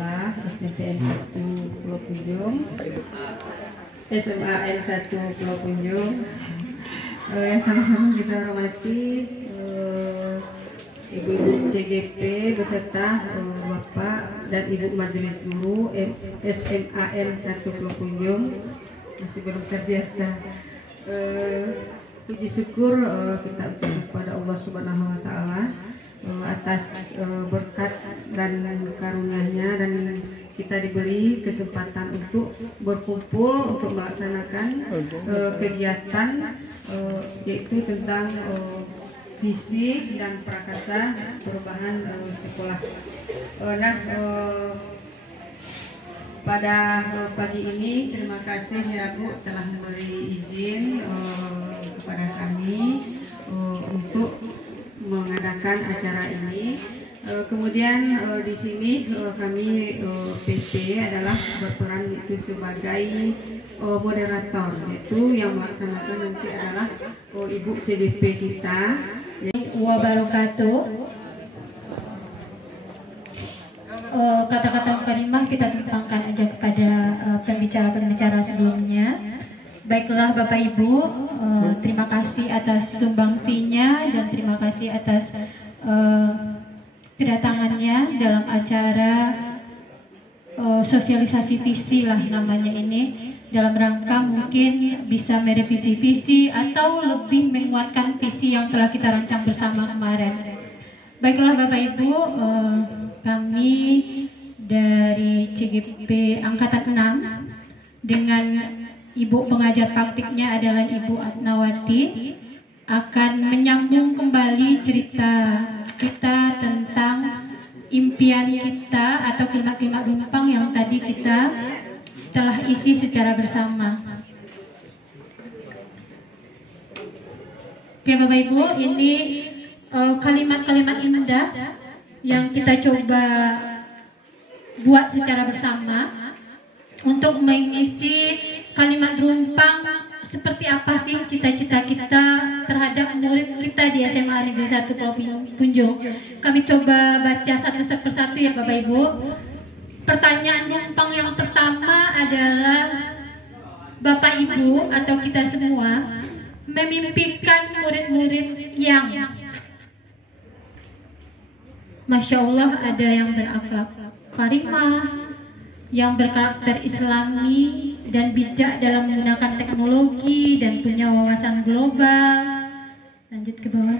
sekolah SDN 1 Pulau Punjung, SMAN 1 Pulau Punjung. Yang sama-sama kita hormati Ibu-ibu CGP beserta Bapak dan Ibu Majelis Guru SMAN 1 Pulau Punjung. Masih belum terbiasa. Puji syukur kita ucapkan kepada Allah Subhanahu wa Ta'ala atas berkat dan karunia-Nya, dan kita diberi kesempatan untuk berkumpul untuk melaksanakan kegiatan yaitu tentang visi dan prakarsa perubahan sekolah. Pada pagi ini terima kasih ya Bu telah memberi izin kepada kami untuk mengadakan acara ini. Kemudian di sini kami PP adalah berperan itu sebagai moderator, yaitu yang melaksanakan nanti adalah Ibu CDP kita. Wabarakatuh. Kata-kata kalimah kita tumpangkan aja kepada pembicara-pembicara sebelumnya. Baiklah Bapak Ibu, terima kasih atas sumbangsinya dan terima kasih atas kedatangannya dalam acara sosialisasi visi lah namanya ini, dalam rangka mungkin bisa merevisi visi atau lebih menguatkan visi yang telah kita rancang bersama kemarin. Baiklah Bapak Ibu, kami dari CGP Angkatan 6 dengan Ibu pengajar praktiknya adalah Ibu Atnawati akan menyambung kembali cerita kita tentang impian kita atau kalimat-kalimat rumpang yang tadi kita telah isi secara bersama. Oke Bapak Ibu, ini kalimat-kalimat indah yang kita coba buat secara bersama untuk mengisi kalimat rumpang. Seperti apa sih cita-cita kita terhadap murid kita di SMA Negeri 1 Pulau Punjung. Kami coba baca satu persatu ya Bapak Ibu. Pertanyaan rumpang yang pertama adalah, Bapak Ibu atau kita semua memimpikan murid-murid yang Masya Allah ada yang berakhlak karimah, yang berkarakter Islami dan bijak dalam menggunakan teknologi dan punya wawasan global. Lanjut ke bawah.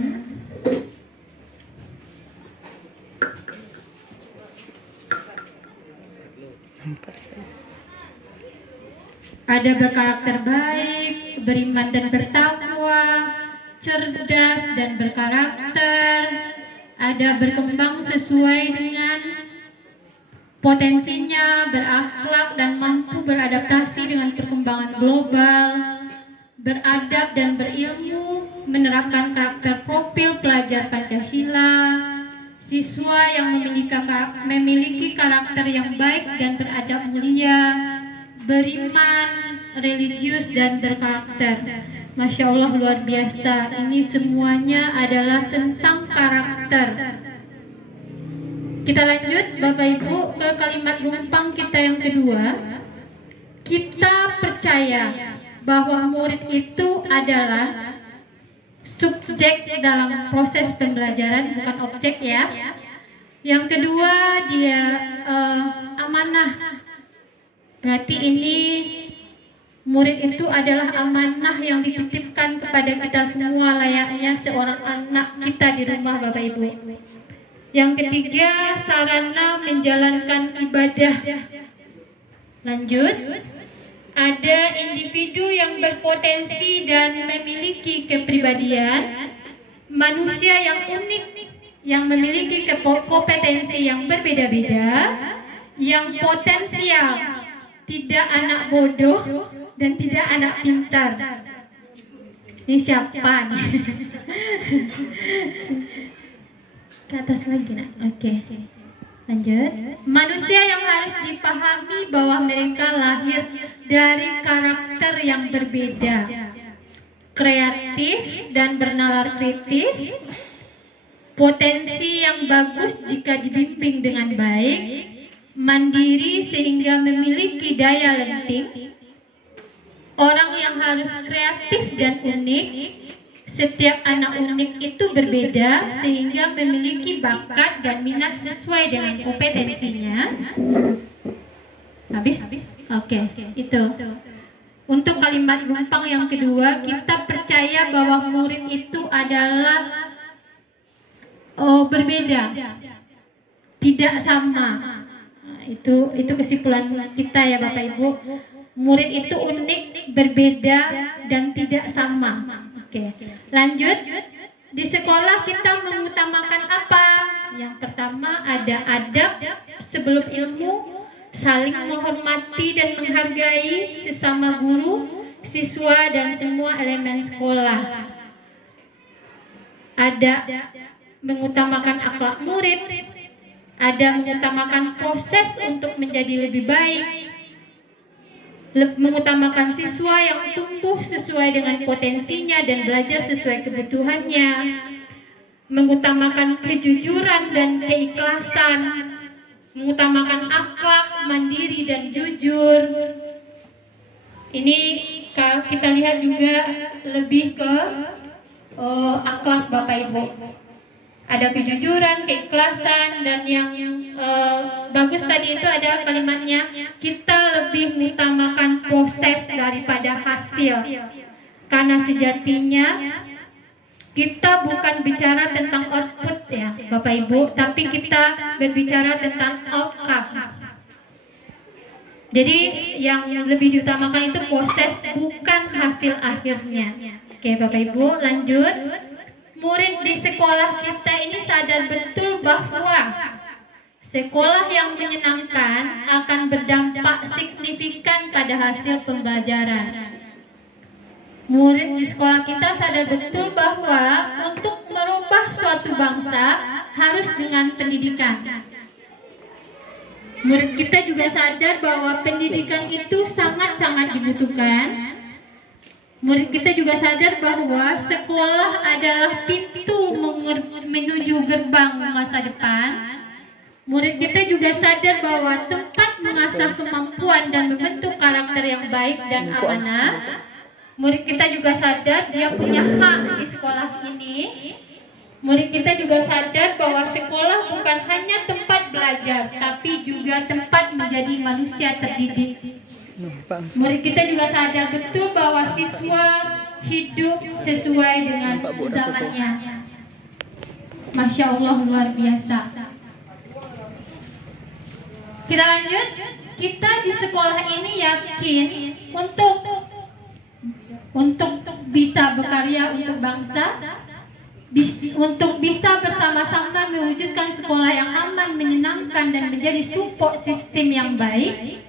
Ada berkarakter baik, beriman dan bertakwa, cerdas dan berkarakter, ada berkembang sesuai dengan potensinya, berakhlak dan mampu beradaptasi dengan perkembangan global, beradab dan berilmu, menerapkan karakter profil pelajar Pancasila, siswa yang memiliki karakter yang baik dan beradab mulia, beriman, religius dan berkarakter. Masya Allah luar biasa, ini semuanya adalah tentang karakter. Kita lanjut Bapak Ibu ke kalimat rumpang kita yang kedua. Kita percaya bahwa murid itu adalah subjek dalam proses pembelajaran, bukan objek ya. Yang kedua dia amanah. Berarti ini murid itu adalah amanah yang dititipkan kepada kita semua layaknya seorang anak kita di rumah Bapak Ibu. Yang ketiga, sarana menjalankan ibadah. Lanjut, ada individu yang berpotensi dan memiliki kepribadian, manusia yang unik, yang memiliki kompetensi yang berbeda-beda, yang potensial, tidak anak bodoh dan tidak anak pintar. Ini siapa nih? Ke atas lagi nak. Oke. Lanjut. Manusia yang harus dipahami bahwa mereka lahir dari karakter yang berbeda, kreatif dan bernalar kritis, potensi yang bagus jika dibimbing dengan baik, mandiri sehingga memiliki daya lenting, orang yang harus kreatif dan unik. Setiap anak unik itu berbeda sehingga memiliki bakat dan minat sesuai dengan kompetensinya. Habis? Oke, itu. Untuk kalimat rumpang yang kedua, kita percaya bahwa murid itu adalah berbeda, tidak sama. Nah, itu kesimpulan kita ya Bapak Ibu. Murid itu unik, berbeda, dan tidak sama. Oke, lanjut. Di sekolah kita mengutamakan apa? Yang pertama ada adab sebelum ilmu, saling menghormati dan menghargai sesama guru, siswa, dan semua elemen sekolah. Ada mengutamakan akhlak murid, ada mengutamakan proses untuk menjadi lebih baik, mengutamakan siswa yang tumbuh sesuai dengan potensinya dan belajar sesuai kebutuhannya, mengutamakan kejujuran dan keikhlasan, mengutamakan akhlak mandiri dan jujur. Ini kalau kita lihat juga lebih ke akhlak Bapak Ibu. Ada kejujuran, keikhlasan, dan yang bagus tadi itu ada kalimatnya, kita lebih mengutamakan proses daripada hasil. Karena sejatinya kita bukan bicara tentang output ya Bapak Ibu, tapi kita berbicara tentang outcome. Jadi yang lebih diutamakan itu proses, bukan hasil akhirnya. Oke Bapak Ibu, lanjut. Murid di sekolah kita ini sadar betul bahwa sekolah yang menyenangkan akan berdampak signifikan pada hasil pembelajaran. Murid di sekolah kita sadar betul bahwa untuk merubah suatu bangsa harus dengan pendidikan. Murid kita juga sadar bahwa pendidikan itu sangat-sangat dibutuhkan. Murid kita juga sadar bahwa sekolah adalah pintu menuju gerbang masa depan. Murid kita juga sadar bahwa tempat mengasah kemampuan dan membentuk karakter yang baik dan amanah. Murid kita juga sadar dia punya hak di sekolah ini. Murid kita juga sadar bahwa sekolah bukan hanya tempat belajar, tapi juga tempat menjadi manusia terdidik. Murid kita juga sadar betul bahwa siswa hidup sesuai dengan zamannya. Masya Allah, luar biasa. Kita lanjut. Kita di sekolah ini yakin untuk bisa berkarya untuk bangsa, untuk bisa bersama-sama mewujudkan sekolah yang aman, menyenangkan, dan menjadi support sistem yang baik.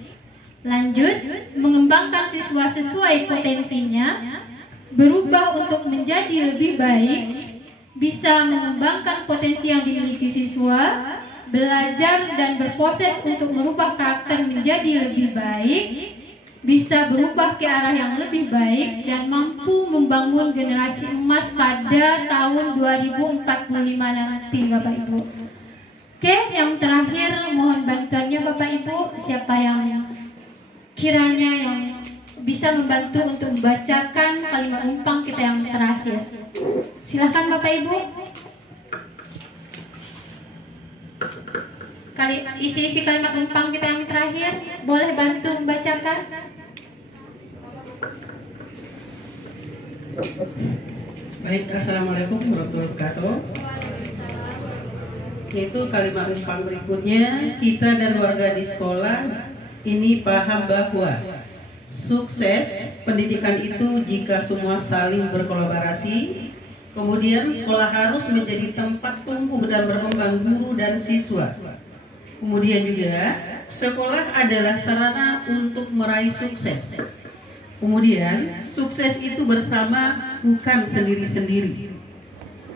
Lanjut, mengembangkan siswa sesuai potensinya, berubah untuk menjadi lebih baik, bisa mengembangkan potensi yang dimiliki siswa, belajar dan berproses untuk merubah karakter menjadi lebih baik, bisa berubah ke arah yang lebih baik, dan mampu membangun generasi emas pada tahun 2045 nanti Bapak Ibu. Oke, yang terakhir mohon bantuannya Bapak Ibu, siapa yang kiranya yang bisa membantu untuk membacakan kalimat rumpang kita yang terakhir. Silakan Bapak Ibu. Isi kalimat rumpang kita yang terakhir, boleh bantu membacakan? Baik, assalamualaikum warahmatullahi wabarakatuh. Yaitu kalimat rumpang berikutnya, kita dan warga di sekolah ini paham bahwa sukses pendidikan itu jika semua saling berkolaborasi. Kemudian sekolah harus menjadi tempat tumbuh dan berkembang guru dan siswa. Kemudian juga sekolah adalah sarana untuk meraih sukses. Kemudian sukses itu bersama, bukan sendiri-sendiri.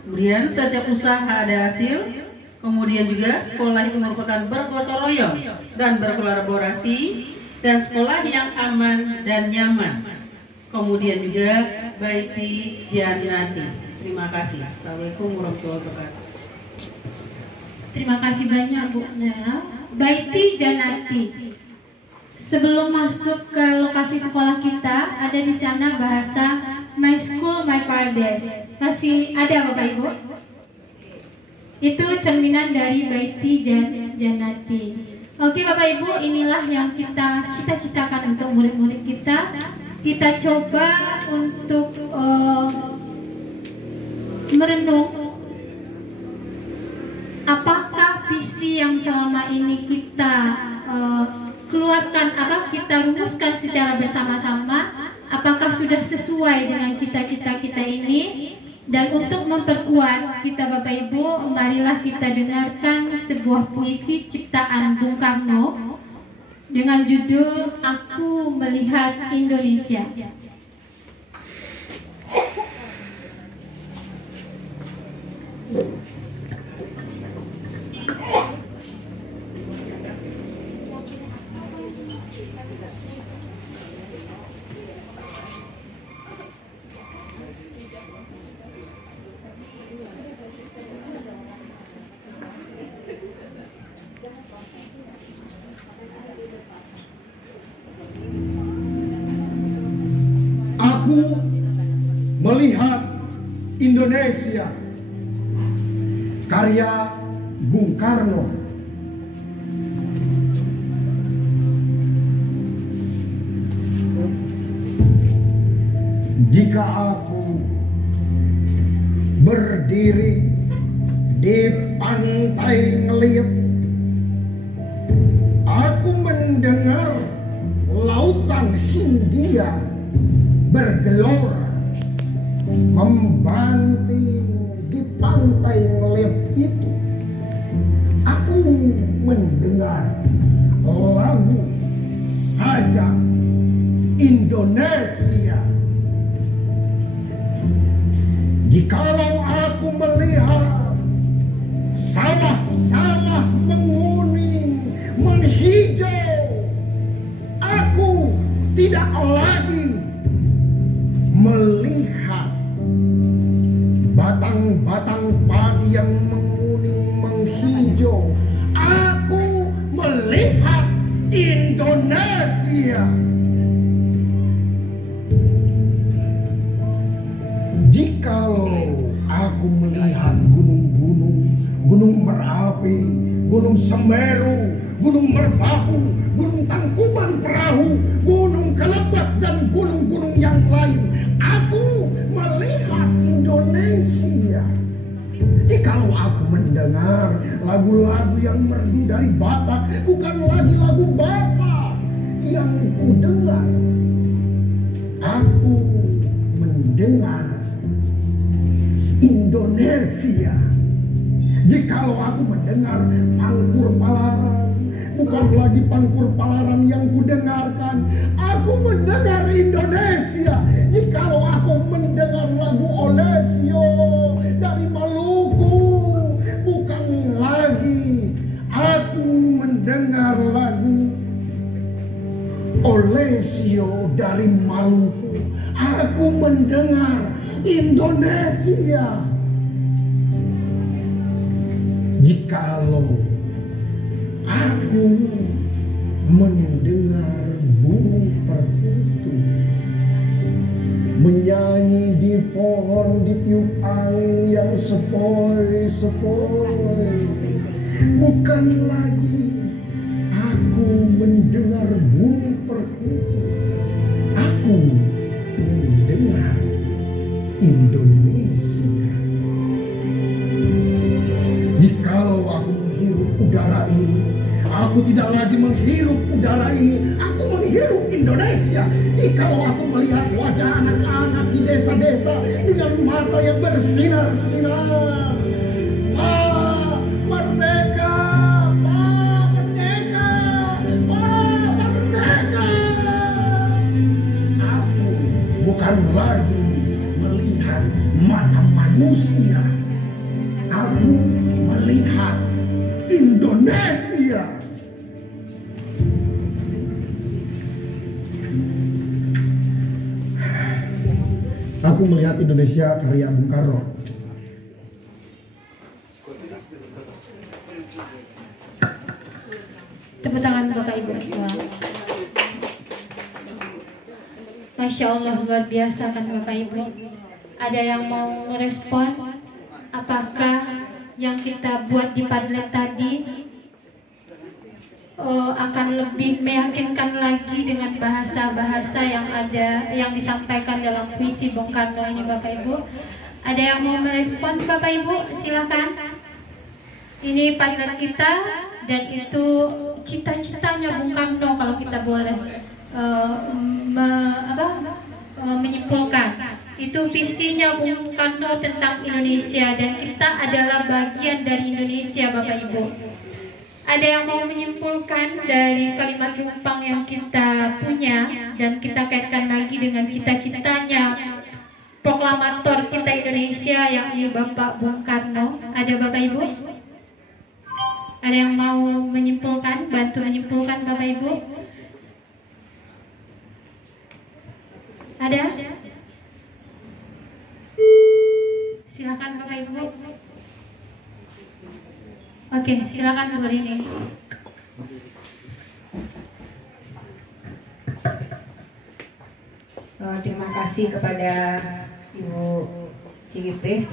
Kemudian setiap usaha ada hasil. Kemudian juga sekolah itu merupakan bergotong royong dan berkolaborasi, dan sekolah yang aman dan nyaman. Kemudian juga baiti jannati. Terima kasih. Assalamualaikum warahmatullahi wabarakatuh. Terima kasih banyak Bu Nel Baiti Janati. Sebelum masuk ke lokasi sekolah kita, ada di sana bahasa My School My Paradise. Masih ada Bapak Ibu? Itu cerminan dari Baiti Janati. Oke Bapak Ibu, inilah yang kita cita-citakan untuk murid-murid kita. Kita coba untuk merenung apakah visi yang selama ini kita keluarkan, kita rumuskan secara bersama-sama, apakah sudah sesuai dengan cita-cita kita ini. Dan untuk memperkuat kita Bapak Ibu, marilah kita dengarkan sebuah puisi ciptaan Bung Karno dengan judul Aku Melihat Indonesia. Aku melihat Indonesia, karya Bung Karno. Jika aku berdiri di pantai ngeliat, aku mendengar lautan Hindia bergelora, membanting di pantai ngeliat itu. Aku mendengar lagu sajak Indonesia. Jikalau aku melihat sawah-sawah menguning, menghijau, aku tidak lagi melihat batang-batang padi yang menguning, menghijau. Aku melihat Indonesia. Jikalau aku melihat gunung-gunung, Gunung Merapi, Gunung Semeru, Gunung Merbabu, Gunung Tangkuban Perahu, Gunung Kelebak, dan gunung-gunung yang lain, aku melihat Indonesia. Jikalau aku mendengar lagu-lagu yang merdu dari Batak, bukan lagi lagu Batak yang kudengar, aku mendengar Indonesia. Jikalau aku mendengar Pangkur Palaran, bukan lagi Pangkur Palaran yang kudengarkan, aku mendengar Indonesia. Jikalau aku mendengar lagu Olesio dari Maluku, bukan lagi aku mendengar lagu Olesio dari Maluku, aku mendengar Indonesia. Jikalau aku mendengar burung perkutut menyanyi di pohon, di tiup angin yang sepoi-sepoi, bukan lagi aku mendengar burung perkutut, aku mendengar Indonesia. Jikalau aku menghirup udara ini, aku tidak lagi menghirup udara ini, aku menghirup Indonesia. Jikalau aku melihat wajah anak-anak di desa-desa dengan mata yang bersinar-sinar, Pak Merdeka, Pak Merdeka, Pak Merdeka, aku bukan lagi melihat mata manusia, aku melihat Indonesia. Aku melihat Indonesia, karya Bung Karno. Tepuk tangan Bapak Ibu semua. Masya Allah, luar biasa kan Bapak Ibu. Ada yang mau merespon apakah yang kita buat di Padlet tadi akan lebih meyakinkan lagi dengan bahasa-bahasa yang ada yang disampaikan dalam puisi Bung Karno ini Bapak Ibu. Ada yang mau merespon Bapak Ibu? Silakan. Ini Padlet kita dan itu cita-citanya Bung Karno kalau kita boleh menyimpulkan. Itu visinya Bung Karno tentang Indonesia dan kita adalah bagian dari Indonesia Bapak Ibu. Ada yang mau menyimpulkan dari kalimat rumpang yang kita punya dan kita kaitkan lagi dengan cita-citanya proklamator kita Indonesia yakni Bapak Bung Karno? Ada Bapak Ibu? Ada yang mau menyimpulkan, bantu menyimpulkan Bapak Ibu? Ada? Silakan Bapak Ibu. Oke, silakan Bu Rini. Terima kasih kepada Ibu CGP.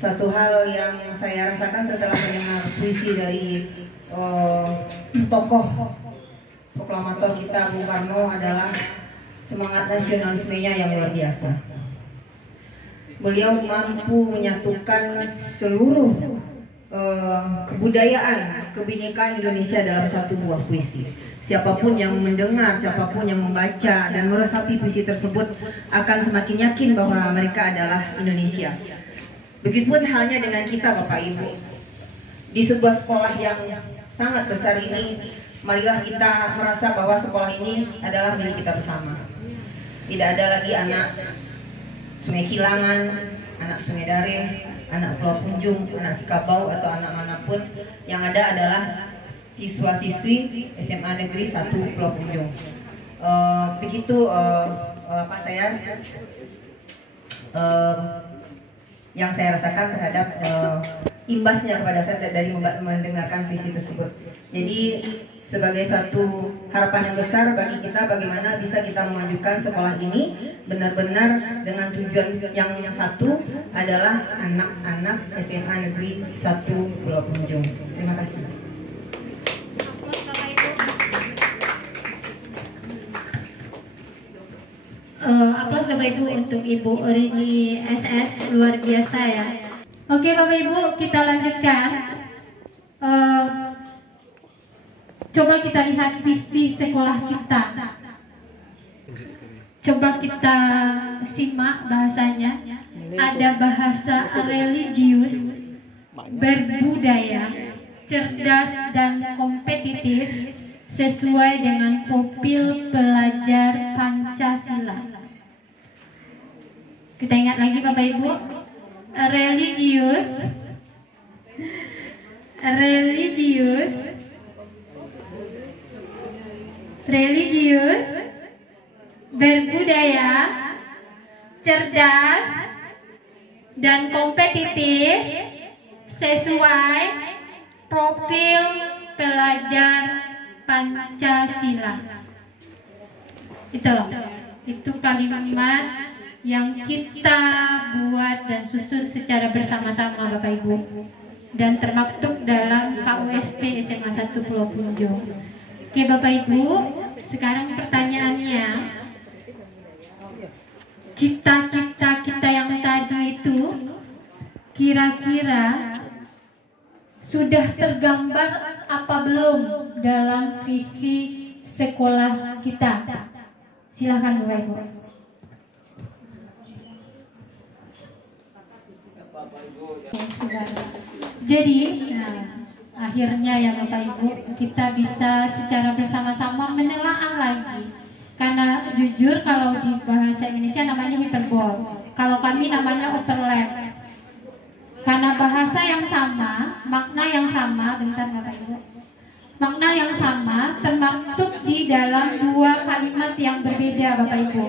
Satu hal yang saya rasakan setelah mendengar puisi dari tokoh proklamator kita Bung Karno adalah semangat nasionalismenya yang luar biasa. Beliau mampu menyatukan seluruh kebudayaan, kebinekaan Indonesia dalam satu buah puisi. Siapapun yang mendengar, siapapun yang membaca dan meresapi puisi tersebut akan semakin yakin bahwa mereka adalah Indonesia. Begitupun halnya dengan kita Bapak Ibu. Di sebuah sekolah yang sangat besar ini, marilah kita merasa bahwa sekolah ini adalah milik kita bersama. Tidak ada lagi anak Sungai Kilangan, anak Sungai Dare, anak Pulau Punjung, anak Sikabau atau anak manapun. Yang ada adalah siswa-siswi SMA Negeri 1 Pulau Punjung. Begitu yang saya rasakan terhadap imbasnya kepada saya dari mendengarkan visi tersebut. Jadi sebagai suatu harapan yang besar bagi kita, bagaimana bisa kita memajukan sekolah ini benar-benar dengan tujuan yang satu adalah anak-anak SMA Negeri 1 Pulau Punjung. Terima kasih. Aplaus Bapak Ibu untuk Ibu Rini SS, luar biasa ya. Oke Bapak Ibu, kita lanjutkan. Coba kita lihat visi sekolah kita. Coba kita simak bahasanya. Ada bahasa religius, berbudaya, cerdas dan kompetitif sesuai dengan profil pelajar Pancasila. Kita ingat lagi Bapak Ibu, religius, berbudaya, cerdas, dan kompetitif sesuai profil pelajar Pancasila. Itu kalimat yang kita buat dan susun secara bersama-sama Bapak Ibu, dan termaktub dalam KUSP SMA 1 Pulau Punjung. Oke Bapak Ibu, sekarang pertanyaannya, cita-cita kita yang tadi itu kira-kira sudah tergambar apa belum dalam visi sekolah kita? Silakan Bapak Ibu. Jadi akhirnya ya Bapak Ibu, kita bisa secara bersama-sama menelaah lagi. Karena jujur kalau di bahasa Indonesia namanya hiperbol, kalau kami namanya overlap. Karena bahasa yang sama, makna yang sama, bentar Bapak Ibu, makna yang sama termaktub di dalam dua kalimat yang berbeda Bapak Ibu.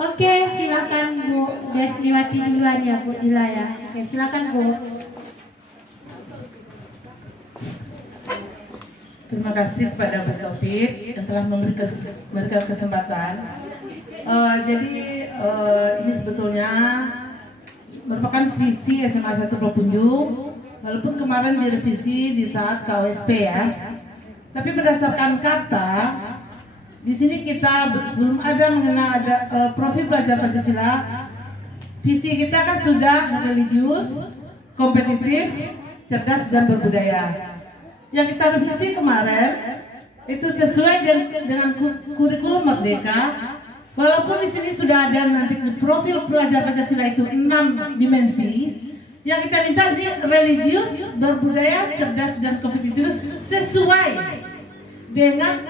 Oke, silakan Bu Desniwati duluan ya Bu Dila ya. Oke, silakan Bu. Terima kasih kepada Bu Taufik yang telah memberikan kesempatan. Ini sebetulnya merupakan visi SMA 1 Pulau Punjung, walaupun kemarin direvisi di saat KWSP ya. Tapi berdasarkan kata, di sini kita belum ada mengenal profil pelajar Pancasila. Visi kita kan sudah religius, kompetitif, cerdas dan berbudaya. Yang kita revisi kemarin itu sesuai dengan kurikulum Merdeka. Walaupun di sini sudah ada nanti profil pelajar Pancasila itu 6 dimensi, yang kita minta di religius, berbudaya, cerdas dan kompetitif sesuai dengan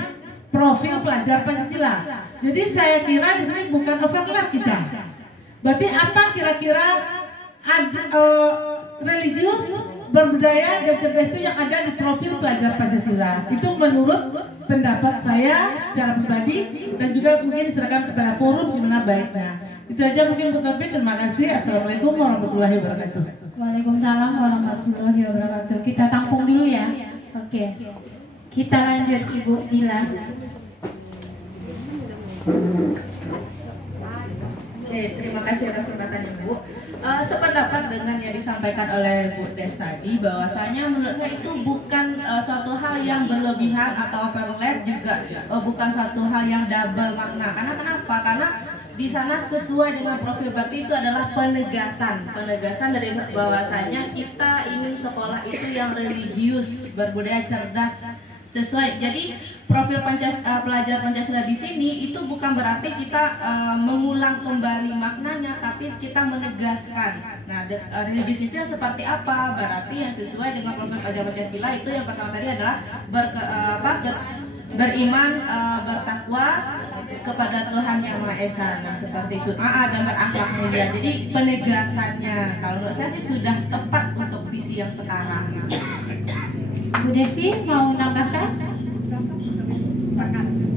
profil pelajar Pancasila. Jadi saya kira di sini bukan overlap kita. Berarti apa kira-kira religius, berbudaya dan cerdas itu yang ada di profil pelajar Pancasila. Itu menurut pendapat saya secara pribadi dan juga mungkin diserahkan kepada forum gimana baiknya. Itu aja mungkin Bu Taufik. Terima kasih. Assalamualaikum warahmatullahi wabarakatuh. Waalaikumsalam warahmatullahi wabarakatuh. Kita tampung dulu ya. Oke. Kita lanjut Ibu Dila. Oke, terima kasih atas kesempatannya Bu. Sependapat dengan yang disampaikan oleh Bu Des tadi, bahwasanya menurut saya itu bukan suatu hal yang berlebihan atau overlap, juga bukan suatu hal yang double makna. Karena kenapa? Karena di sana sesuai dengan profil, berarti itu adalah penegasan dari bahwasanya kita ingin sekolah itu yang religius, berbudaya, cerdas, sesuai. Jadi profil pelajar Pancasila di sini itu bukan berarti kita mengulang kembali maknanya, tapi kita menegaskan. Nah, religius itu seperti apa? Berarti yang sesuai dengan profil pelajar Pancasila itu yang pertama tadi adalah beriman, bertakwa kepada Tuhan Yang Maha Esa. Nah, seperti itu. Dan berakhlak mulia. Jadi penegasannya kalau menurut saya sih sudah tepat untuk visi yang sekarang. Bu Desi mau nambahkan?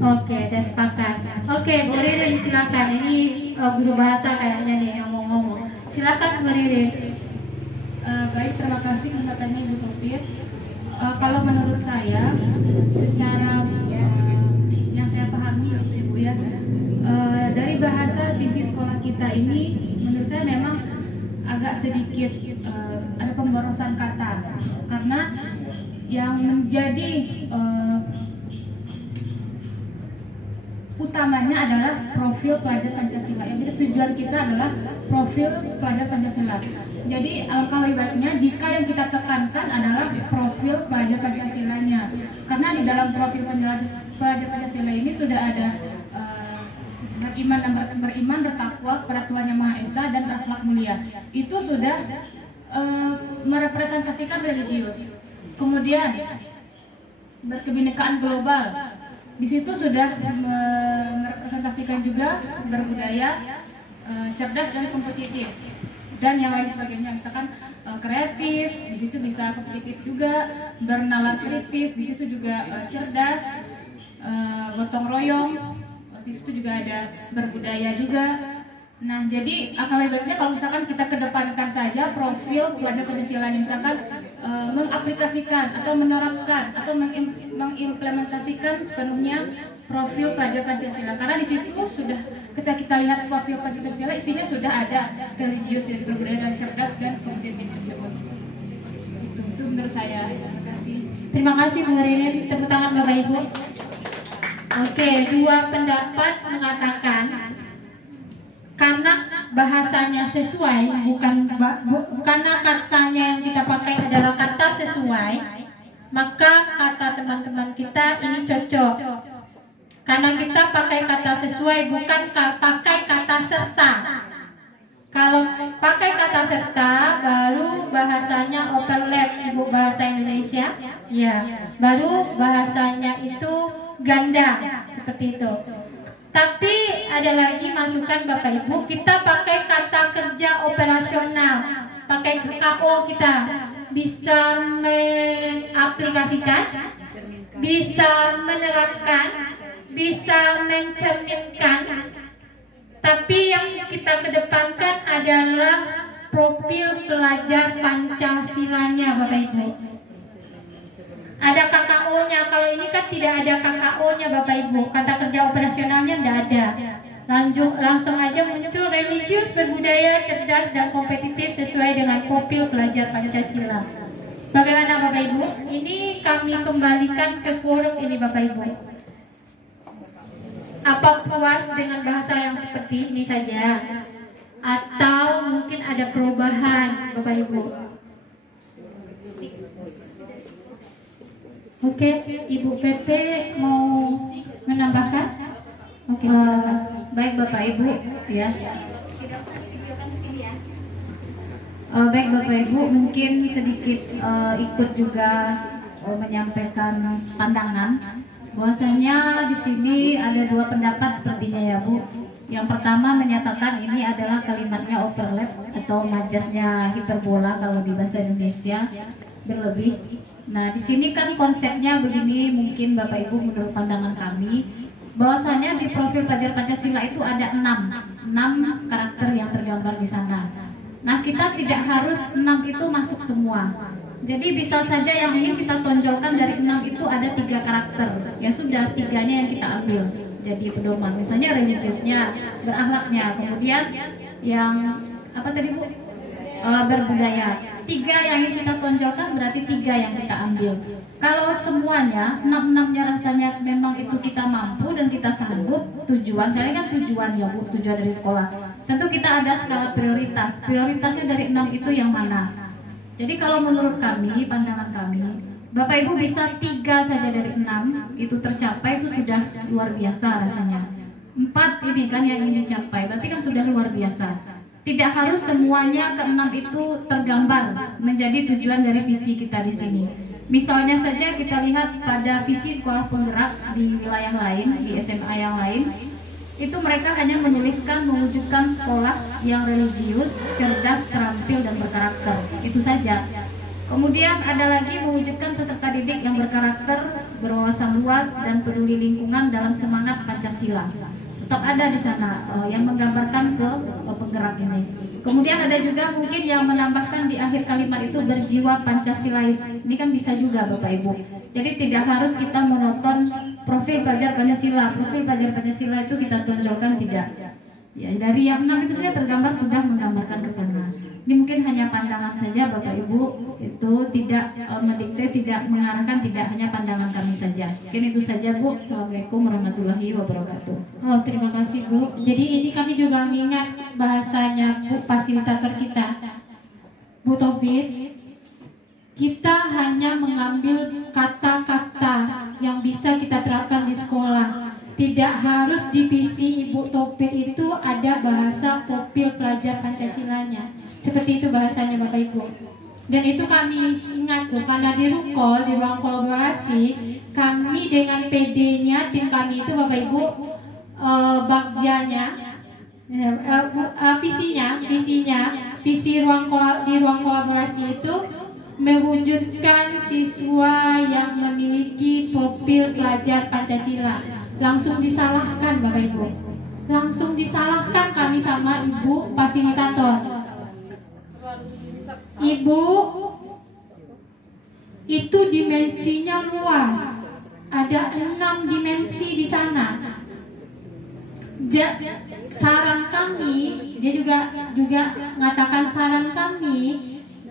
Oke, udah sepakat. Oke, Bu Ririn silakan. Ini guru bahasa kayaknya nih yang mau ngomong. Silakan Bu Ririn. Baik, terima kasih kesempatannya Ibu Taufik. Kalau menurut saya, secara yang saya pahami Ibu ya, dari bahasa visi sekolah kita ini, menurut saya memang agak sedikit ada pemborosan kata, karena yang menjadi utamanya adalah profil pelajar Pancasila. Jadi tujuan kita adalah profil pelajar Pancasila. Jadi alangkah lebih baiknya jika yang kita tekankan adalah profil pelajar Pancasilanya, karena di dalam profil pelajar Pancasila ini sudah ada beriman, bertakwa kepada Tuhan Yang Maha Esa dan berakhlak mulia. Itu sudah merepresentasikan religius. Kemudian berkebinekaan global, di situ sudah merepresentasikan juga berbudaya, cerdas dan kompetitif, dan yang lain sebagainya. Misalkan kreatif, di situ bisa kompetitif juga, bernalar kritis, di situ juga cerdas, gotong royong, di situ juga ada berbudaya juga. Nah, jadi akan lebih baiknya kalau misalkan kita kedepankan saja profil pelajar Pancasila, misalkan mengaplikasikan atau menerapkan atau mengimplementasikan sepenuhnya profil pelajar Pancasila, karena di situ sudah ketika kita lihat profil pelajar Pancasila isinya sudah ada religius, jadi berbudaya dan cerdas dan kompetitif tersebut. Itu menurut saya. Terima kasih. Terima kasih Bu Ririn. Tepuk tangan Bapak Ibu. Oke, dua pendapat mengatakan karena bahasanya sesuai, karena katanya yang kita pakai adalah kata sesuai, maka kata teman-teman kita ini cocok. Karena kita pakai kata sesuai, bukan pakai kata serta. Kalau pakai kata serta, baru bahasanya overlap, Ibu, bahasa Indonesia. Ya, baru bahasanya itu ganda, seperti itu. Tapi ada lagi masukan Bapak Ibu, kita pakai kata kerja operasional, pakai KO, kita bisa mengaplikasikan, bisa menerapkan, bisa mencerminkan. Tapi yang kita kedepankan adalah profil pelajar Pancasilanya, Bapak Ibu. Ada KKO-nya, kalau ini kan tidak ada KKO-nya Bapak Ibu, kata kerja operasionalnya tidak ada. Langsung aja muncul religius, berbudaya, cerdas, dan kompetitif sesuai dengan profil pelajar Pancasila. Bagaimana Bapak Ibu? Ini kami kembalikan ke forum ini Bapak Ibu. Apa puas dengan bahasa yang seperti ini saja? Atau mungkin ada perubahan Bapak Ibu? Oke, Ibu PP mau menambahkan? Oke, baik Bapak Ibu ya. Baik Bapak Ibu, mungkin sedikit ikut juga menyampaikan pandangan. Bahwasanya di sini ada dua pendapat sepertinya ya Bu. Yang pertama menyatakan ini adalah kalimatnya overlap atau majasnya hiperbola kalau di bahasa Indonesia, berlebih. Nah di sini kan konsepnya begini, mungkin Bapak Ibu menurut pandangan kami, bahwasanya di profil pelajar Pancasila itu ada 6 karakter yang tergambar di sana. Nah kita tidak harus 6 itu masuk semua. Jadi bisa saja yang ingin kita tonjolkan dari 6 itu ada 3 karakter. Ya sudah, 3-nya yang kita ambil jadi pedoman. Misalnya religiusnya, berakhlaknya, kemudian yang apa tadi Bu? Berbudaya. 3 yang ingin kita tonjolkan berarti 3 yang kita ambil. Kalau semuanya 6-6-nya rasanya memang itu kita mampu dan kita sanggup, tujuan, karena kan tujuan ya Bu, tujuan dari sekolah. Tentu kita ada skala prioritas. Prioritasnya dari 6 itu yang mana? Jadi kalau menurut kami, pandangan kami, Bapak Ibu bisa 3 saja dari 6 itu tercapai, itu sudah luar biasa rasanya. 4 ini kan yang ingin dicapai, berarti kan sudah luar biasa. Tidak harus semuanya ke-6 itu tergambar menjadi tujuan dari visi kita di sini. Misalnya saja kita lihat pada visi sekolah penggerak di wilayah lain, di SMA yang lain, itu mereka hanya menyelipkan mewujudkan sekolah yang religius, cerdas, terampil, dan berkarakter. Itu saja. Kemudian ada lagi mewujudkan peserta didik yang berkarakter, berwawasan luas, dan peduli lingkungan dalam semangat Pancasila. Tetap ada di sana yang menggambarkan ke penggerak ini. Kemudian ada juga mungkin yang menambahkan di akhir kalimat itu berjiwa Pancasilais. Ini kan bisa juga Bapak Ibu. Jadi tidak harus kita monoton profil pelajar Pancasila. Profil pelajar Pancasila itu kita tonjolkan tidak. Ya, dari yang 6 itu saja tergambar sudah menggambarkan ke sana. Ini mungkin hanya pandangan saja Bapak Ibu, itu tidak mendikte, tidak mengarahkan, tidak hanya pandangan kami saja. Mungkin itu saja Bu. Assalamualaikum warahmatullahi wabarakatuh. Oh, terima kasih Bu. Jadi ini kami juga mengingat bahasanya Bu fasilitator kita, Bu Tobit. Kita hanya mengambil kata-kata yang bisa kita terapkan di sekolah. Tidak harus di visi Ibu Tobit itu ada bahasa profil pelajar Pancasilanya. Seperti itu bahasanya Bapak Ibu. Dan itu kami ingat tuh, karena di Rukol, di ruang kolaborasi, kami dengan PD-nya, tim kami itu Bapak Ibu, bagiannya, visi di ruang kolaborasi itu mewujudkan siswa yang memiliki profil pelajar Pancasila. Langsung disalahkan Bapak Ibu. Langsung disalahkan kami sama Ibu fasilitator. Ibu, itu dimensinya luas. Ada 6 dimensi di sana. Saran kami, dia juga mengatakan saran kami,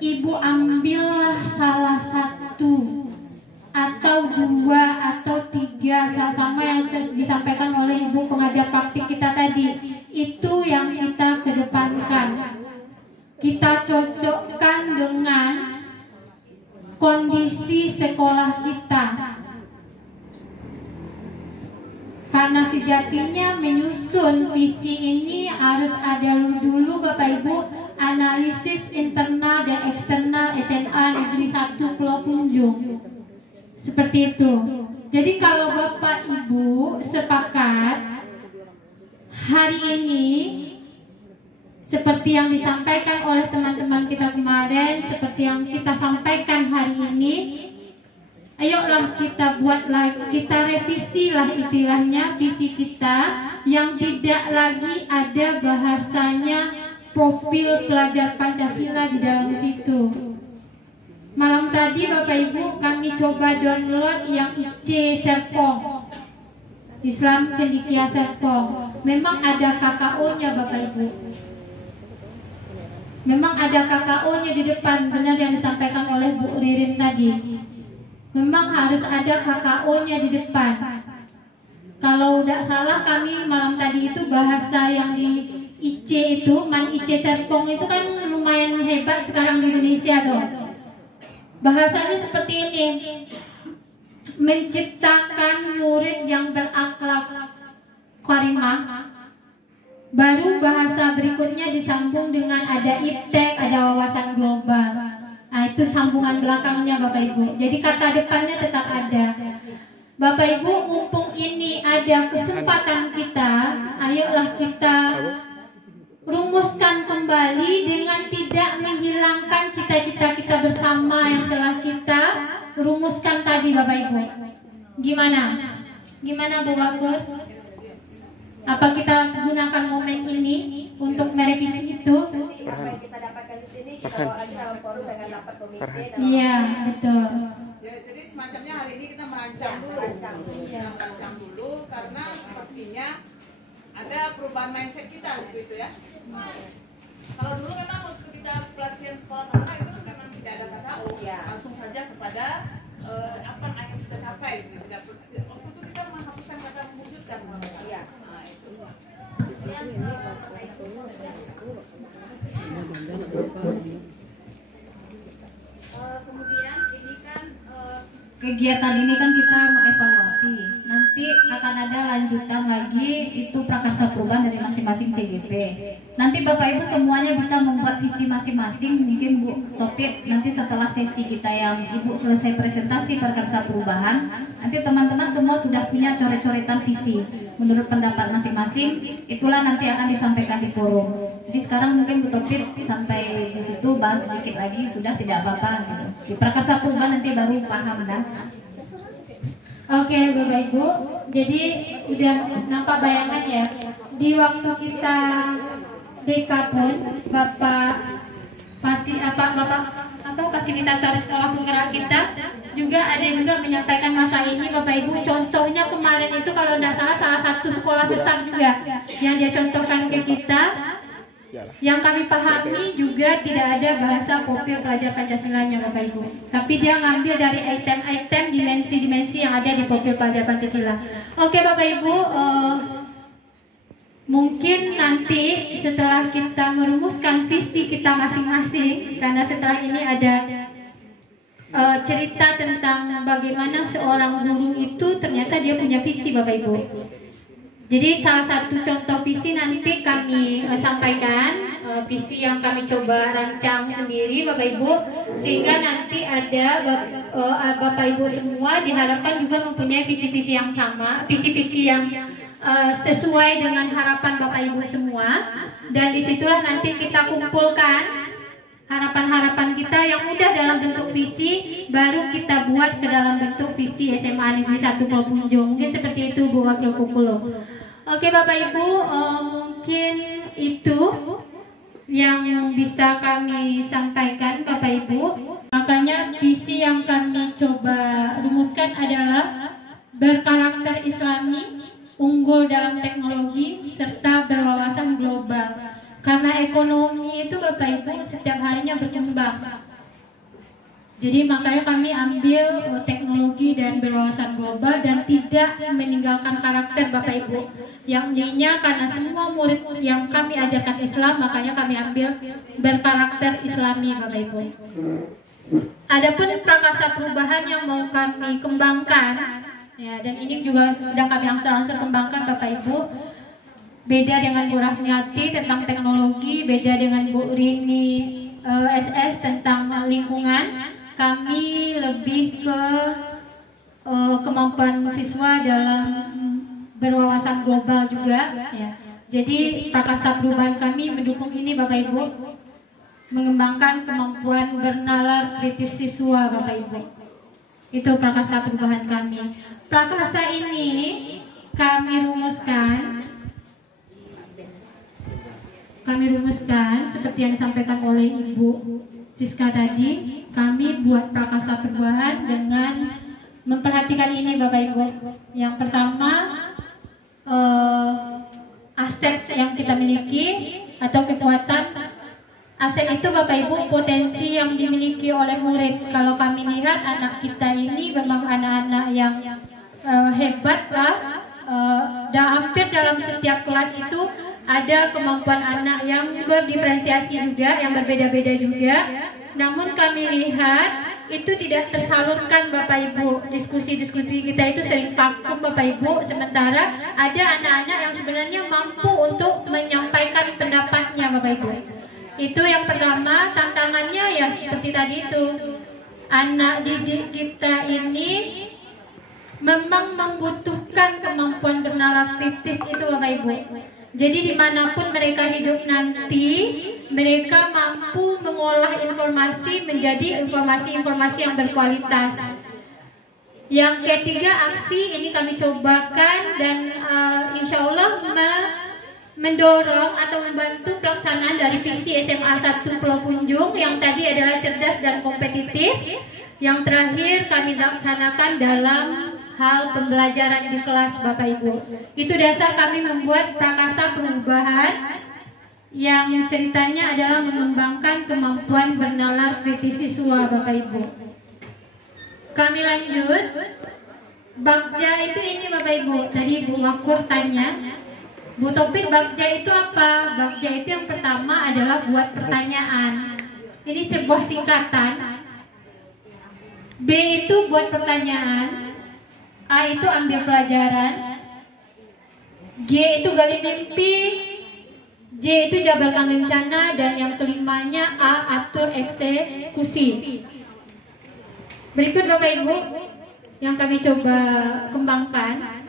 Ibu ambillah salah satu atau 2 atau 3 sama yang disampaikan oleh Ibu pengajar praktik kita tadi. Itu yang kita kedepankan. Kita cocokkan dengan kondisi sekolah kita. Karena sejatinya menyusun visi ini harus ada dulu Bapak Ibu analisis internal dan eksternal SMA Negeri 1 Pulau Punjung. Seperti itu. Jadi kalau Bapak Ibu sepakat hari ini seperti yang disampaikan oleh teman-teman kita kemarin, seperti yang kita sampaikan hari ini, ayolah kita buat lagi, kita revisi lah istilahnya visi kita yang tidak lagi ada bahasanya profil pelajar Pancasila di dalam situ. Malam tadi Bapak Ibu kami coba download yang IC Serpong, Islam Cendekia Serpong. Memang ada KKO-nya Bapak Ibu. Memang ada KKO-nya di depan, benar yang disampaikan oleh Bu Ririn tadi. Memang harus ada KKO-nya di depan. Kalau tidak salah kami malam tadi itu bahasa yang di IC itu, IC Serpong itu kan lumayan hebat sekarang di Indonesia dong. Bahasanya seperti ini, menciptakan murid yang berakhlak karimah. Baru bahasa berikutnya disambung dengan ada iptek, ada wawasan global. Nah itu sambungan belakangnya Bapak Ibu. Jadi kata depannya tetap ada. Bapak Ibu, mumpung ini ada kesempatan kita, ayolah kita rumuskan kembali dengan tidak menghilangkan cita-cita kita bersama yang telah kita rumuskan tadi Bapak Ibu. Gimana? Gimana Bu Bakur? Apa kita gunakan momen ini untuk merevisi itu? Apa yang kita dapatkan di sini kita bawa aja dalam forum dengan rapat komite. Iya, betul. Ya, jadi semacamnya hari ini kita merancang dulu karena sepertinya ada perubahan mindset kita gitu ya. Kalau dulu memang waktu kita pelatihan sekolah menengah itu memang tidak ada KKO, langsung saja kepada apa yang akan kita capai. Waktu itu kita menghapuskan kata mewujudkan. Iya. Nah, itu. Kemudian ini kan kegiatan ini kan kita mengevaluasi. Nanti akan ada lanjutan lagi itu prakarsa perubahan dari masing-masing CGP. Nanti Bapak Ibu semuanya bisa membuat visi masing-masing. Mungkin Bu Topit nanti setelah sesi kita yang Ibu selesai presentasi prakarsa perubahan, nanti teman-teman semua sudah punya coret-coretan visi menurut pendapat masing-masing. Itulah nanti akan disampaikan di forum. Jadi sekarang mungkin Bu Topit sampai di situ bahas sedikit lagi sudah tidak apa-apa gitu. Di prakarsa perubahan nanti baru paham kan. Oke Bapak Ibu, jadi udah nampak bayangan ya. Di waktu kita breakout Bapak fasilitator sekolah penggerak kita juga ada juga menyampaikan masa ini Bapak Ibu. Contohnya kemarin itu kalau tidak salah satu sekolah besar juga yang dia contohkan ke kita. Yang kami pahami juga tidak ada bahasa profil pelajar Pancasilanya Bapak Ibu. Tapi dia ngambil dari item-item dimensi-dimensi yang ada di profil pelajar Pancasila. Oke Bapak Ibu, mungkin nanti setelah kita merumuskan visi kita masing-masing, karena setelah ini ada cerita tentang bagaimana seorang guru itu ternyata dia punya visi Bapak Ibu. Jadi salah satu contoh visi nanti kami sampaikan, visi yang kami coba rancang sendiri Bapak Ibu, sehingga nanti ada Bapak Ibu semua diharapkan juga mempunyai visi-visi yang sama, visi-visi yang sesuai dengan harapan Bapak Ibu semua. Dan disitulah nanti kita kumpulkan harapan-harapan kita yang udah dalam bentuk visi, baru kita buat ke dalam bentuk visi SMA Negeri 1 Pulau Punjung. Mungkin seperti itu Bu Wakil Kukulo. Oke Bapak Ibu, mungkin itu yang bisa kami sampaikan Bapak Ibu. Makanya visi yang kami coba rumuskan adalah berkarakter Islami, unggul dalam teknologi, serta berwawasan global. Karena ekonomi itu Bapak Ibu setiap harinya berkembang. Jadi makanya kami ambil teknologi dan berwawasan global dan tidak meninggalkan karakter Bapak Ibu. Yang intinya karena semua murid yang kami ajarkan Islam, makanya kami ambil berkarakter Islami Bapak Ibu. Adapun prakarsa perubahan yang mau kami kembangkan, ya, dan ini juga sedang kami angsur-angsur kembangkan Bapak Ibu. Beda dengan Bu Rahmiati tentang teknologi, beda dengan Bu Rini SS tentang lingkungan. Kami lebih ke kemampuan siswa dalam berwawasan global juga. Ya. Jadi prakarsa perubahan kami mendukung ini Bapak Ibu, mengembangkan kemampuan bernalar kritis siswa Bapak Ibu. Itu prakarsa perubahan kami. Prakarsa ini kami rumuskan seperti yang disampaikan oleh Ibu Siska tadi, kami buat prakasa perubahan dengan memperhatikan ini Bapak Ibu. Yang pertama, aset yang kita miliki atau kekuatan. Aset itu Bapak Ibu potensi yang dimiliki oleh murid. Kalau kami lihat anak kita ini memang anak-anak yang hebat lah. Dan hampir dalam setiap kelas itu ada kemampuan anak yang berdiferensiasi juga, yang berbeda-beda juga. Namun kami lihat itu tidak tersalurkan Bapak Ibu. Diskusi-diskusi kita itu sering vakum Bapak Ibu. Sementara ada anak-anak yang sebenarnya mampu untuk menyampaikan pendapatnya Bapak Ibu. Itu yang pertama, tantangannya ya seperti tadi itu. Anak didik kita ini memang membutuhkan kemampuan bernalar kritis itu Bapak Ibu. Jadi dimanapun mereka hidup nanti, mereka mampu mengolah informasi menjadi informasi-informasi yang berkualitas. Yang ketiga, aksi ini kami cobakan dan insya Allah mendorong atau membantu pelaksanaan dari visi SMA 1 Pulau Punjung yang tadi adalah cerdas dan kompetitif. Yang terakhir kami laksanakan dalam hal pembelajaran di kelas Bapak Ibu. Itu dasar kami membuat prakasa perubahan yang ceritanya adalah mengembangkan kemampuan bernalar kritis siswa Bapak Ibu. Kami lanjut. Bagja itu ini Bapak Ibu. Tadi Bu Wakur tanya, Bu Topik, bagja itu apa? Bagja itu yang pertama adalah buat pertanyaan. Ini sebuah singkatan. B itu buat pertanyaan. A itu ambil pelajaran. G itu gali mimpi. J itu jabarkan rencana. Dan yang kelimanya A atur eksekusi. Berikut Bapak Ibu yang kami coba kembangkan.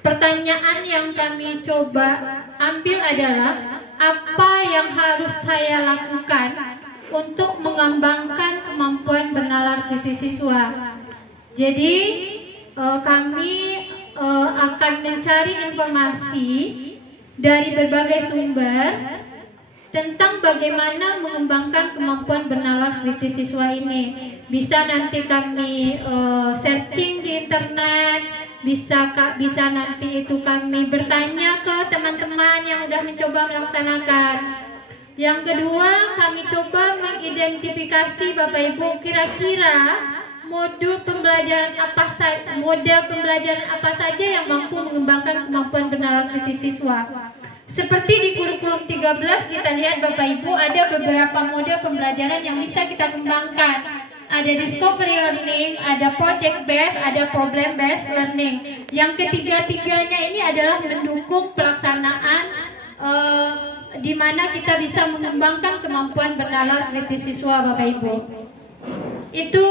Pertanyaan yang kami coba ambil adalah apa yang harus saya lakukan untuk mengembangkan kemampuan bernalar kritis siswa. Jadi kami akan mencari informasi dari berbagai sumber tentang bagaimana mengembangkan kemampuan bernalar kritis siswa ini. Bisa nanti kami searching di internet. Bisa nanti itu kami bertanya ke teman-teman yang sudah mencoba melaksanakan. Yang kedua, kami coba mengidentifikasi Bapak Ibu kira-kira model pembelajaran apa saja yang mampu mengembangkan kemampuan bernalar kritis siswa. Seperti di kurikulum 13 kita lihat Bapak Ibu ada beberapa model pembelajaran yang bisa kita kembangkan. Ada discovery learning, ada project based, ada problem based learning. Yang ketiga-tiganya ini adalah mendukung pelaksanaan di mana kita bisa mengembangkan kemampuan bernalar kritis siswa Bapak Ibu. Itu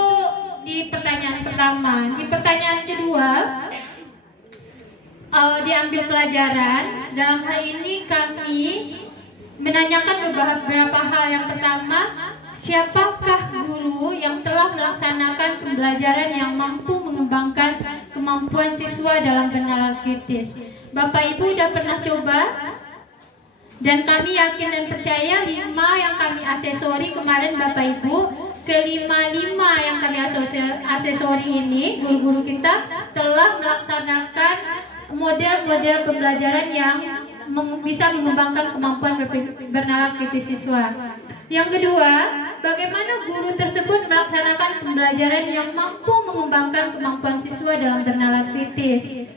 di pertanyaan pertama. Di pertanyaan kedua, diambil pelajaran. Dalam hal ini kami menanyakan beberapa hal. Yang pertama, siapakah guru yang telah melaksanakan pembelajaran yang mampu mengembangkan kemampuan siswa dalam bernalar kritis? Bapak Ibu sudah pernah coba? Dan kami yakin dan percaya 5 yang kami asesori kemarin Bapak Ibu, ke-5 yang kami asesori ini, guru-guru kita telah melaksanakan model-model pembelajaran yang bisa mengembangkan kemampuan bernalar kritis siswa. Yang kedua, bagaimana guru tersebut melaksanakan pembelajaran yang mampu mengembangkan kemampuan siswa dalam bernalar kritis.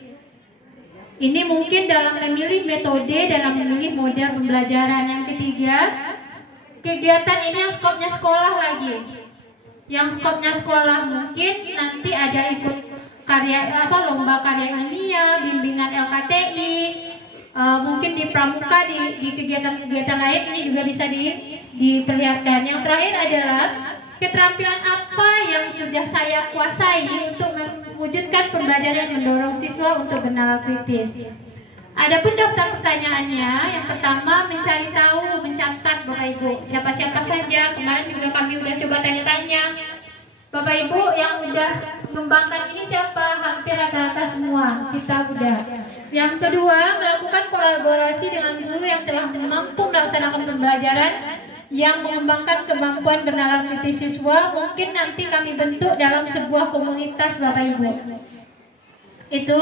Ini mungkin dalam memilih metode, dalam memilih model pembelajaran. Yang ketiga, kegiatan ini yang skopnya sekolah lagi. Yang skopnya sekolah mungkin nanti ada ikut lomba karya ilmiah, bimbingan LKTI, mungkin di pramuka, di kegiatan-kegiatan lain ini juga bisa diperlihatkan. Yang terakhir adalah keterampilan apa yang sudah saya kuasai untuk mewujudkan pembelajaran yang mendorong siswa untuk bernalar kritis. Adapun daftar pertanyaannya, yang pertama mencari tahu, mencatat Bapak Ibu siapa-siapa saja. Kemarin juga kami udah coba tanya-tanya. Bapak Ibu yang udah mengembangkan ini siapa? Hampir rata-rata semua kita udah. Yang kedua, melakukan kolaborasi dengan guru yang telah mampu melaksanakan pembelajaran yang mengembangkan kemampuan bernalar kritis siswa mungkin nanti kami bentuk dalam sebuah komunitas Bapak Ibu. Itu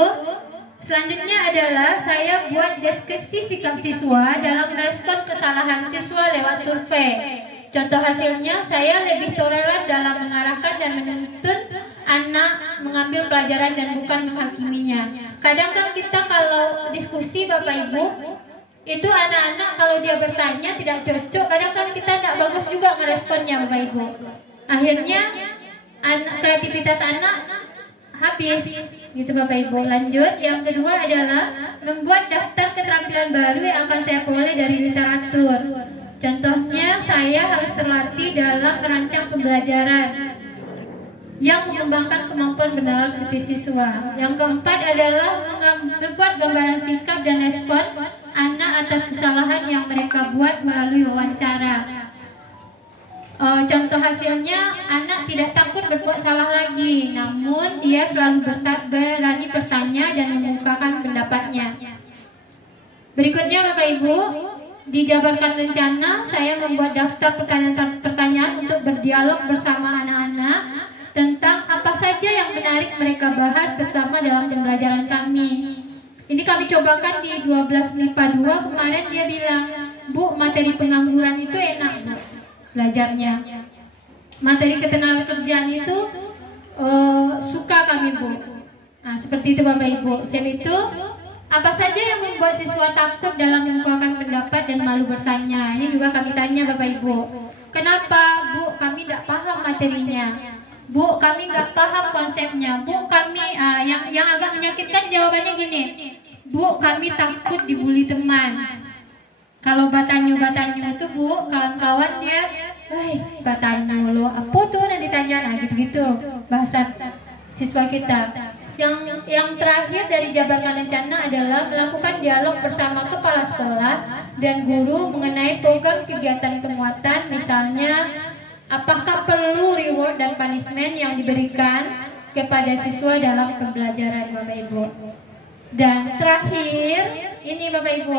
selanjutnya adalah saya buat deskripsi sikap siswa dalam merespon kesalahan siswa lewat survei. Contoh hasilnya, saya lebih toleran dalam mengarahkan dan menuntun anak mengambil pelajaran dan bukan menghakiminya. Kadang kan kita kalau diskusi Bapak Ibu, itu anak-anak kalau dia bertanya tidak cocok, kadang kan kita tidak bagus juga meresponnya Bapak Ibu. Akhirnya kreativitas anak habis gitu Bapak Ibu. Lanjut, yang kedua adalah membuat daftar keterampilan baru yang akan saya peroleh dari literatur. Contohnya, saya harus terlatih dalam merancang pembelajaran yang mengembangkan kemampuan bernalar kritis siswa. Yang keempat adalah membuat gambaran sikap dan respon anak atas kesalahan yang mereka buat melalui wawancara. Contoh hasilnya, anak tidak takut berbuat salah lagi, namun dia selalu berani bertanya dan mengungkapkan pendapatnya. Berikutnya Bapak Ibu, dijabarkan rencana, saya membuat daftar pertanyaan untuk berdialog bersama anak-anak tentang apa saja yang menarik mereka bahas bersama dalam pembelajaran kami. Ini kami cobakan di 12 MIPA 2, kemarin dia bilang, Bu, materi pengangguran itu enak Bu, belajarnya. Materi ketenagakerjaan itu suka kami Bu. Nah, seperti itu Bapak Ibu. Sebab itu, apa saja yang membuat siswa takut dalam mengungkapkan pendapat dan malu bertanya? Ini juga kami tanya Bapak Ibu. Kenapa Bu, kami tidak paham materinya? Bu, kami nggak paham konsepnya. Bu, kami yang agak menyakitkan jawabannya gini. Bu, kami takut dibully teman. Kalau batanyu itu Bu, kawan-kawan dia, batanyu lo, apa tuh nanti ditanya, nah gitu-gitu bahasa siswa kita. Yang terakhir dari jabarkan rencana adalah melakukan dialog bersama kepala sekolah dan guru mengenai program kegiatan penguatan, misalnya apakah perlu reward dan punishment yang diberikan kepada siswa dalam pembelajaran Bapak Ibu. Dan terakhir, ini Bapak Ibu,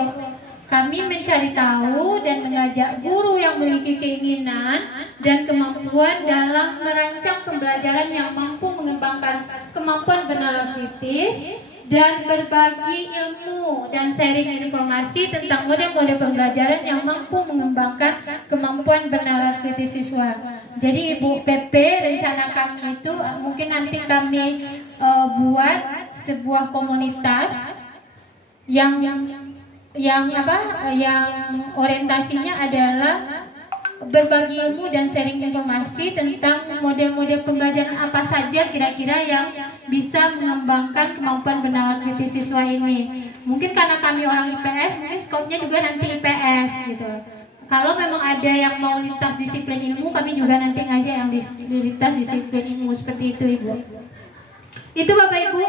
kami mencari tahu dan mengajak guru yang memiliki keinginan dan kemampuan dalam merancang pembelajaran yang mampu mengembangkan kemampuan bernalar kritis dan berbagi ilmu dan sharing informasi tentang model-model pembelajaran yang mampu mengembangkan kemampuan bernalar kritis siswa. Jadi Ibu PP, rencana kami itu mungkin nanti kami buat sebuah komunitas yang orientasinya adalah berbagi ilmu dan sharing informasi tentang model-model pembelajaran apa saja kira-kira yang bisa mengembangkan kemampuan bernalar kritis siswa ini. Mungkin karena kami orang IPS, mungkin skopnya juga nanti IPS gitu. Kalau memang ada yang mau lintas disiplin ilmu, kami juga nanti ngajak yang lintas disiplin ilmu, seperti itu Ibu. Itu Bapak Ibu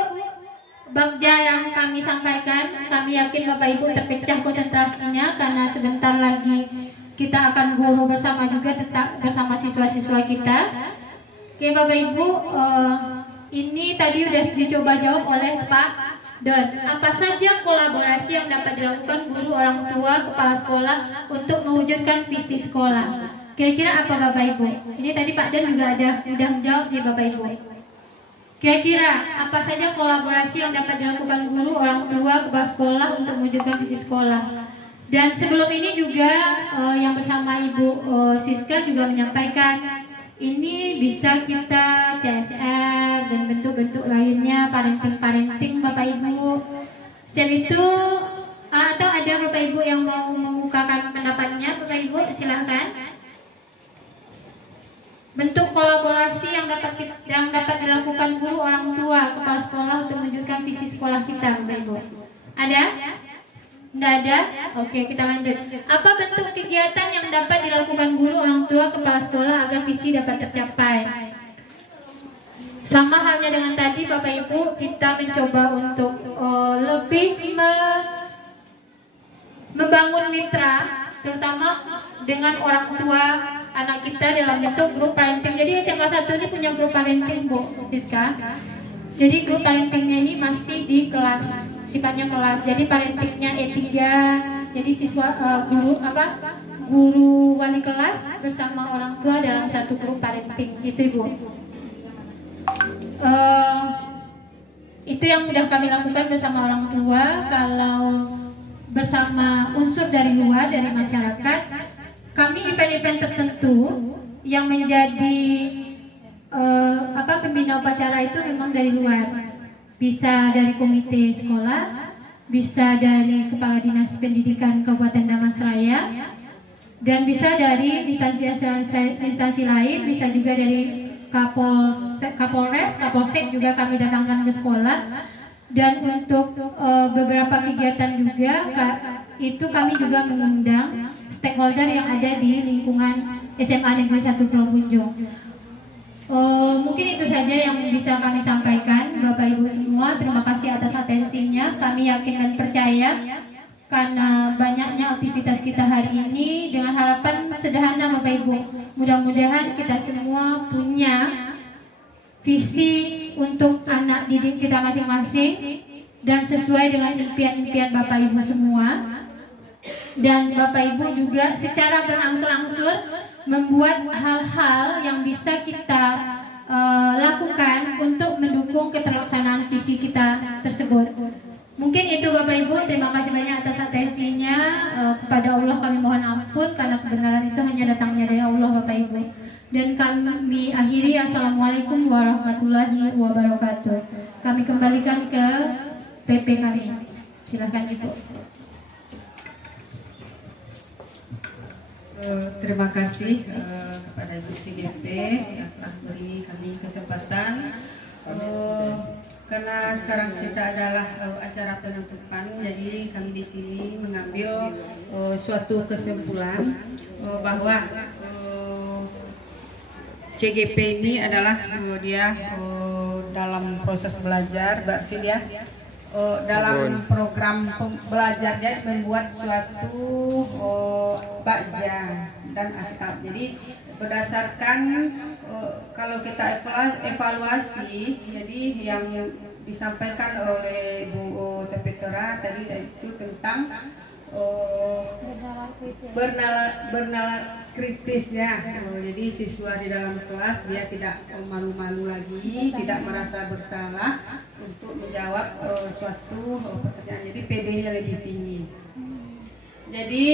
bagja yang kami sampaikan. Kami yakin Bapak Ibu terpecah konsentrasinya karena sebentar lagi kita akan guru bersama juga tetap bersama siswa-siswa kita. Oke Bapak Ibu, ini tadi sudah dicoba jawab oleh Pak Don. Apa saja kolaborasi yang dapat dilakukan guru, orang tua, kepala sekolah untuk mewujudkan visi sekolah? Kira-kira apa Bapak Ibu? Ini tadi Pak Don juga sudah menjawab nih Bapak Ibu. Kira-kira apa saja kolaborasi yang dapat dilakukan guru, orang tua, kepala sekolah untuk mewujudkan visi sekolah? Dan sebelum ini juga yang bersama Ibu Siska juga menyampaikan ini bisa kita CSR dan bentuk-bentuk lainnya, parenting Bapak Ibu. Setelah itu atau ada Bapak Ibu yang mau membukakan pendapatnya, Bapak Ibu silahkan. Bentuk kolaborasi yang dapat dilakukan guru, orang tua, kepala sekolah untuk mewujudkan visi sekolah kita, Bapak Ibu. Ada? Tidak ada? Oke, kita lanjut. Apa bentuk kegiatan yang dapat dilakukan guru, orang tua, kepala sekolah agar visi dapat tercapai? Sama halnya dengan tadi Bapak Ibu, kita mencoba untuk lebih membangun mitra, terutama dengan orang tua anak kita dalam bentuk grup parenting. Jadi SMA 1 ini punya grup parenting Bu Siska. Jadi grup parentingnya ini masih di kelas, sifatnya kelas. Jadi parentingnya E3. Jadi siswa guru guru wali kelas bersama orang tua dalam satu grup parenting. Itu Ibu. Itu yang sudah kami lakukan bersama orang tua. Kalau bersama unsur dari luar, dari masyarakat, kami event-event tertentu yang menjadi pembina upacara itu memang dari luar. Bisa dari komite sekolah, bisa dari Kepala Dinas Pendidikan Kabupaten Damastraya, dan bisa dari instansi lain, bisa juga dari Kapolres, Kapolsek juga kami datangkan ke sekolah. Dan untuk beberapa kegiatan juga itu kami juga mengundang stakeholder yang ada di lingkungan SMA Negeri 1 Pulau Punjung. Mungkin itu saja yang bisa kami sampaikan, Bapak Ibu semua. Terima kasih atas atensinya. Kami yakin dan percaya karena banyaknya aktivitas kita hari ini, dengan harapan sederhana Bapak Ibu, mudah-mudahan kita semua punya visi untuk anak didik kita masing-masing dan sesuai dengan impian-impian Bapak Ibu semua. Dan Bapak Ibu juga secara berangsur-angsur membuat hal-hal yang bisa kita lakukan untuk mendukung keterlaksanaan visi kita tersebut. Mungkin itu Bapak Ibu, terima kasih banyak atas atensinya. Kepada Allah kami mohon ampun karena kebenaran itu hanya datangnya dari Allah Bapak Ibu. Dan kami akhiri, Assalamualaikum warahmatullahi wabarakatuh. Kami kembalikan ke PP kami. Silakan Ibu. Terima kasih kepada Ibu CGP yang telah beri kami kesempatan. Karena sekarang kita adalah acara penutupan, jadi kami di sini mengambil suatu kesimpulan bahwa CGP ini adalah dia dalam proses belajar, berarti dia dalam program belajarnya membuat suatu bakja dan atap. Jadi berdasarkan kalau kita evaluasi, jadi yang disampaikan oleh Bu Tepetera tadi itu tentang bernalar kritis ya. Jadi siswa di dalam kelas dia tidak malu-malu lagi, tidak merasa bersalah untuk menjawab suatu pertanyaan. Jadi PD-nya lebih tinggi. Jadi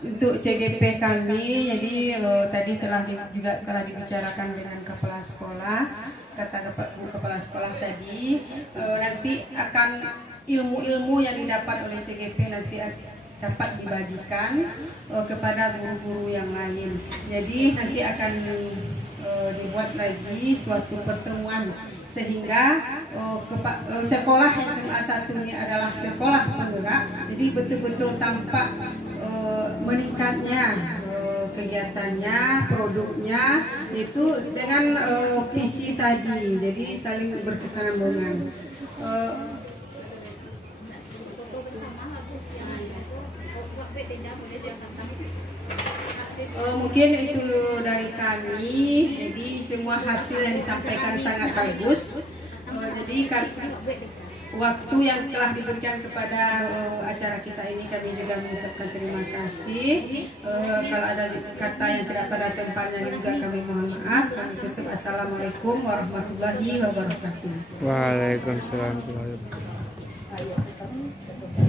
untuk CGP kami, jadi tadi juga telah dibicarakan dengan kepala sekolah. Kata kepala sekolah tadi nanti akan ilmu-ilmu yang didapat oleh CGP nanti dapat dibagikan kepada guru-guru yang lain. Jadi nanti akan dibuat lagi suatu pertemuan sehingga sekolah SMA 1 ini adalah sekolah penggerak. Jadi betul-betul tampak meningkatnya kegiatannya, produknya itu dengan visi tadi. Jadi saling berkesinambungan. Mungkin itu dari kami. Jadi semua hasil yang disampaikan sangat bagus. Jadi waktu yang telah diberikan kepada acara kita ini kami juga mengucapkan terima kasih. Kalau ada kata yang tidak pada tempatnya juga kami mohon maaf. Kami tutup. Assalamualaikum warahmatullahi wabarakatuh. Waalaikumsalam warahmatullahi wabarakatuh.